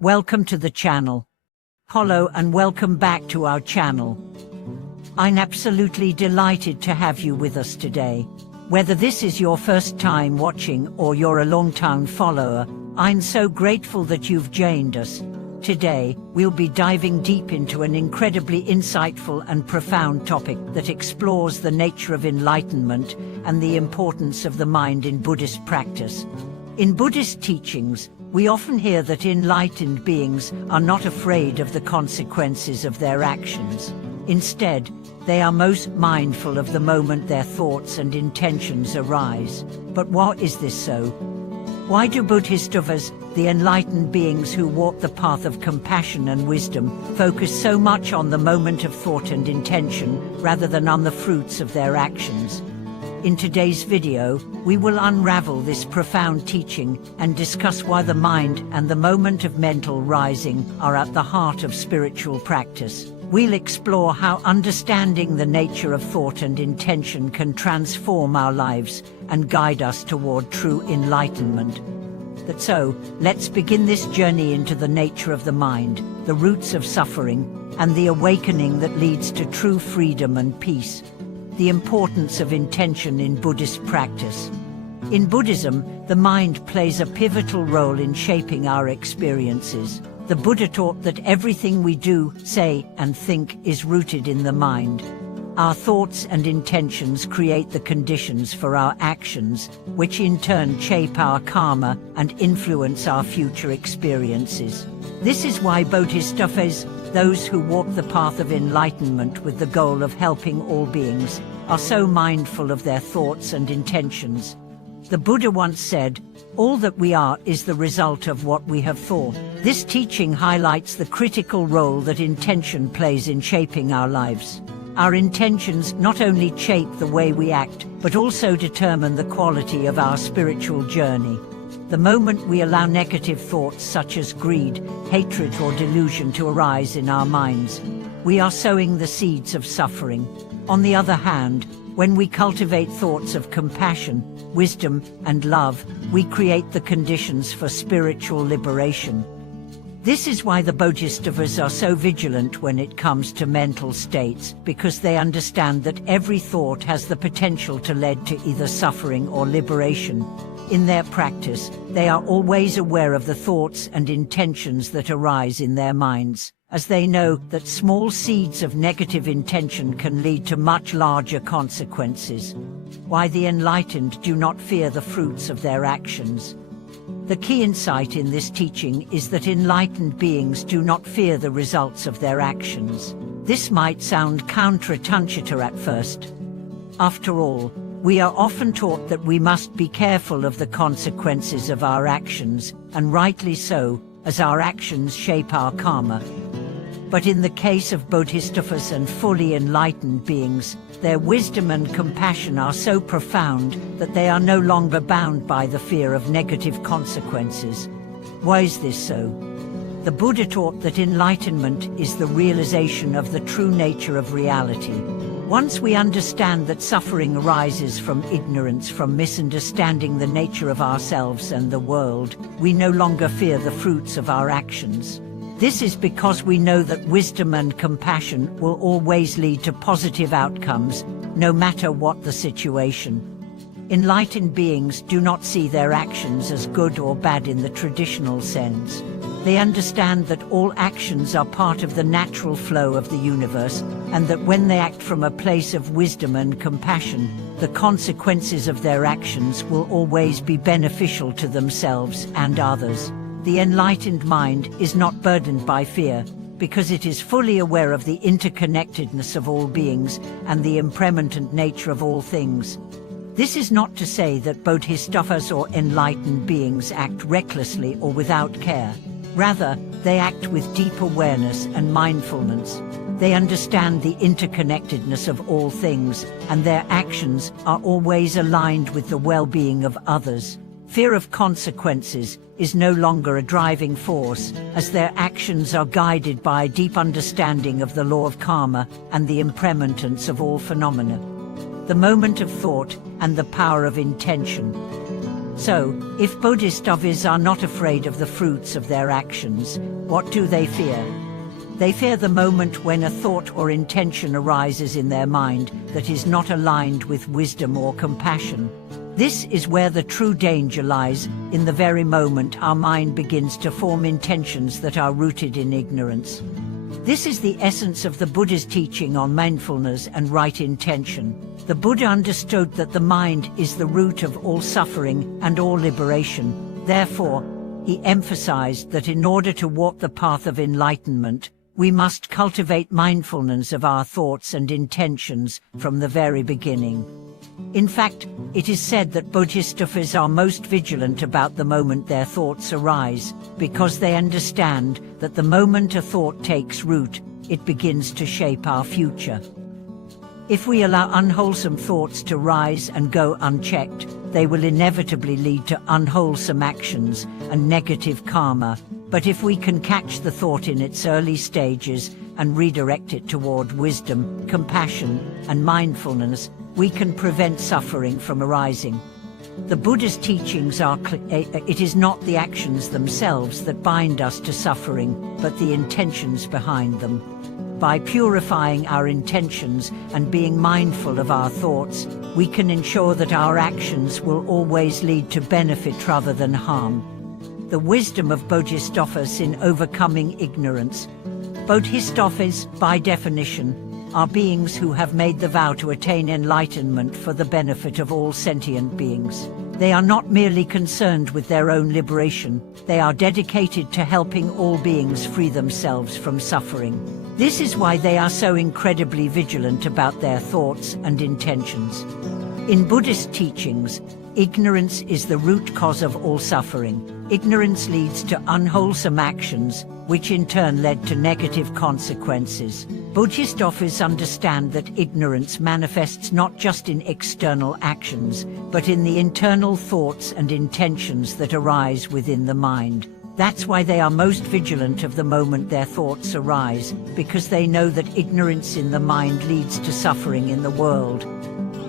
Welcome to the channel. Hello and welcome back to our channel. I'm absolutely delighted to have you with us today. Whether this is your first time watching or you're a long-time follower, I'm so grateful that you've joined us. Today, we'll be diving deep into an incredibly insightful and profound topic that explores the nature of enlightenment and the importance of the mind in Buddhist practice. In Buddhist teachings, we often hear that enlightened beings are not afraid of the consequences of their actions. Instead, they are most mindful of the moment their thoughts and intentions arise. But why is this so? Why do Bodhisattvas, the enlightened beings who walk the path of compassion and wisdom, focus so much on the moment of thought and intention rather than on the fruits of their actions? In today's video, we will unravel this profound teaching and discuss why the mind and the moment of mental rising are at the heart of spiritual practice. We'll explore how understanding the nature of thought and intention can transform our lives and guide us toward true enlightenment. So, let's begin this journey into the nature of the mind, the roots of suffering, and the awakening that leads to true freedom and peace. The importance of intention in Buddhist practice. In Buddhism, the mind plays a pivotal role in shaping our experiences. The Buddha taught that everything we do, say, and think is rooted in the mind. Our thoughts and intentions create the conditions for our actions, which in turn shape our karma and influence our future experiences. This is why Bodhisattvas, those who walk the path of enlightenment with the goal of helping all beings, are so mindful of their thoughts and intentions. The Buddha once said, "All that we are is the result of what we have thought." This teaching highlights the critical role that intention plays in shaping our lives. Our intentions not only shape the way we act, but also determine the quality of our spiritual journey. The moment we allow negative thoughts such as greed, hatred or delusion to arise in our minds, we are sowing the seeds of suffering. On the other hand, when we cultivate thoughts of compassion, wisdom, and love, we create the conditions for spiritual liberation. This is why the Bodhisattvas are so vigilant when it comes to mental states, because they understand that every thought has the potential to lead to either suffering or liberation. In their practice, they are always aware of the thoughts and intentions that arise in their minds, as they know that small seeds of negative intention can lead to much larger consequences. Why the enlightened do not fear the fruits of their actions. The key insight in this teaching is that enlightened beings do not fear the results of their actions. This might sound counterintuitive at first. After all, we are often taught that we must be careful of the consequences of our actions, and rightly so, as our actions shape our karma. But in the case of Bodhisattvas and fully enlightened beings, their wisdom and compassion are so profound that they are no longer bound by the fear of negative consequences. Why is this so? The Buddha taught that enlightenment is the realization of the true nature of reality. Once we understand that suffering arises from ignorance, from misunderstanding the nature of ourselves and the world, we no longer fear the fruits of our actions. This is because we know that wisdom and compassion will always lead to positive outcomes, no matter what the situation. Enlightened beings do not see their actions as good or bad in the traditional sense. They understand that all actions are part of the natural flow of the universe, and that when they act from a place of wisdom and compassion, the consequences of their actions will always be beneficial to themselves and others. The enlightened mind is not burdened by fear, because it is fully aware of the interconnectedness of all beings and the impermanent nature of all things. This is not to say that Bodhisattvas or enlightened beings act recklessly or without care. Rather, they act with deep awareness and mindfulness. They understand the interconnectedness of all things, and their actions are always aligned with the well-being of others. Fear of consequences is no longer a driving force, as their actions are guided by a deep understanding of the law of karma and the impermanence of all phenomena. The moment of thought and the power of intention. So, if Bodhisattvas are not afraid of the fruits of their actions, what do they fear? They fear the moment when a thought or intention arises in their mind that is not aligned with wisdom or compassion. This is where the true danger lies, in the very moment our mind begins to form intentions that are rooted in ignorance. This is the essence of the Buddha's teaching on mindfulness and right intention. The Buddha understood that the mind is the root of all suffering and all liberation. Therefore, he emphasized that in order to walk the path of enlightenment, we must cultivate mindfulness of our thoughts and intentions from the very beginning. In fact, it is said that Bodhisattvas are most vigilant about the moment their thoughts arise, because they understand that the moment a thought takes root, it begins to shape our future. If we allow unwholesome thoughts to rise and go unchecked, they will inevitably lead to unwholesome actions and negative karma. But if we can catch the thought in its early stages and redirect it toward wisdom, compassion, and mindfulness, we can prevent suffering from arising. The Buddha's teachings are clear. It is not the actions themselves that bind us to suffering, but the intentions behind them. By purifying our intentions and being mindful of our thoughts, we can ensure that our actions will always lead to benefit rather than harm. The wisdom of Bodhisattvas in overcoming ignorance. Bodhisattvas, by definition, are beings who have made the vow to attain enlightenment for the benefit of all sentient beings. They are not merely concerned with their own liberation, they are dedicated to helping all beings free themselves from suffering. This is why they are so incredibly vigilant about their thoughts and intentions. In Buddhist teachings, ignorance is the root cause of all suffering. Ignorance leads to unwholesome actions, which in turn led to negative consequences. Bodhisattvas understand that ignorance manifests not just in external actions, but in the internal thoughts and intentions that arise within the mind. That's why they are most vigilant of the moment their thoughts arise, because they know that ignorance in the mind leads to suffering in the world.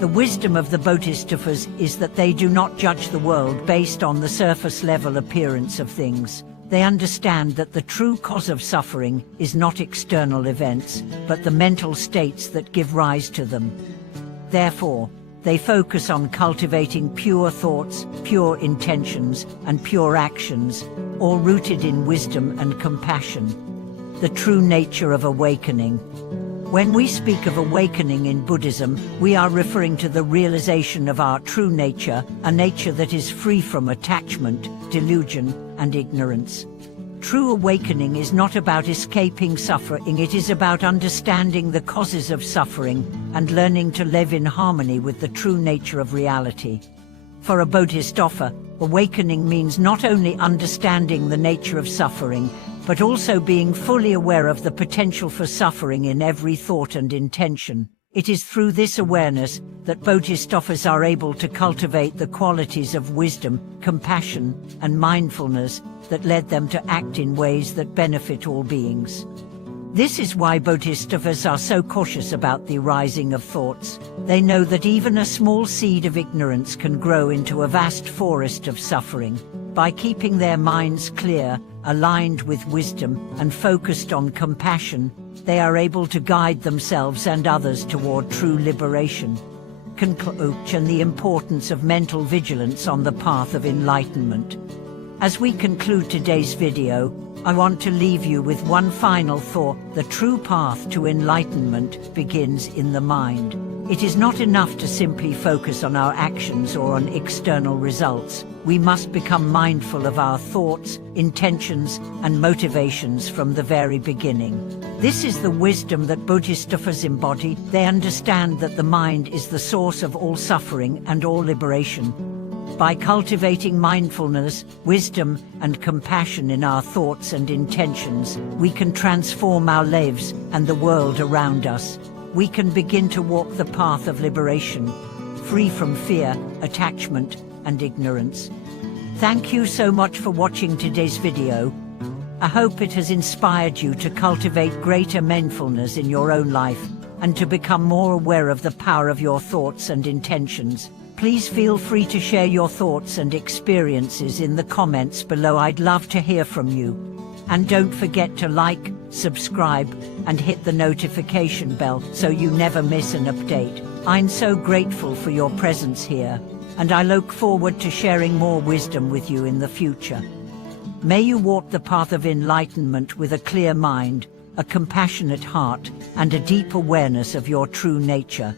The wisdom of the Bodhisattvas is that they do not judge the world based on the surface-level appearance of things. They understand that the true cause of suffering is not external events, but the mental states that give rise to them. Therefore, they focus on cultivating pure thoughts, pure intentions, and pure actions, all rooted in wisdom and compassion. The true nature of awakening. When we speak of awakening in Buddhism, we are referring to the realization of our true nature, a nature that is free from attachment, delusion, and ignorance. True awakening is not about escaping suffering, it is about understanding the causes of suffering and learning to live in harmony with the true nature of reality. For a Bodhisattva, awakening means not only understanding the nature of suffering, but also being fully aware of the potential for suffering in every thought and intention. It is through this awareness that Bodhisattvas are able to cultivate the qualities of wisdom, compassion, and mindfulness that led them to act in ways that benefit all beings. This is why Bodhisattvas are so cautious about the rising of thoughts. They know that even a small seed of ignorance can grow into a vast forest of suffering. By keeping their minds clear, aligned with wisdom, and focused on compassion, they are able to guide themselves and others toward true liberation. Conclusion: the importance of mental vigilance on the path of enlightenment. As we conclude today's video, I want to leave you with one final thought. The true path to enlightenment begins in the mind. It is not enough to simply focus on our actions or on external results. We must become mindful of our thoughts, intentions, and motivations from the very beginning. This is the wisdom that Bodhisattvas embody. They understand that the mind is the source of all suffering and all liberation. By cultivating mindfulness, wisdom, and compassion in our thoughts and intentions, we can transform our lives and the world around us. We can begin to walk the path of liberation, free from fear, attachment, and ignorance. Thank you so much for watching today's video. I hope it has inspired you to cultivate greater mindfulness in your own life and to become more aware of the power of your thoughts and intentions. Please feel free to share your thoughts and experiences in the comments below. I'd love to hear from you. And don't forget to like, subscribe, and hit the notification bell so you never miss an update. I'm so grateful for your presence here, and I look forward to sharing more wisdom with you in the future. May you walk the path of enlightenment with a clear mind, a compassionate heart, and a deep awareness of your true nature.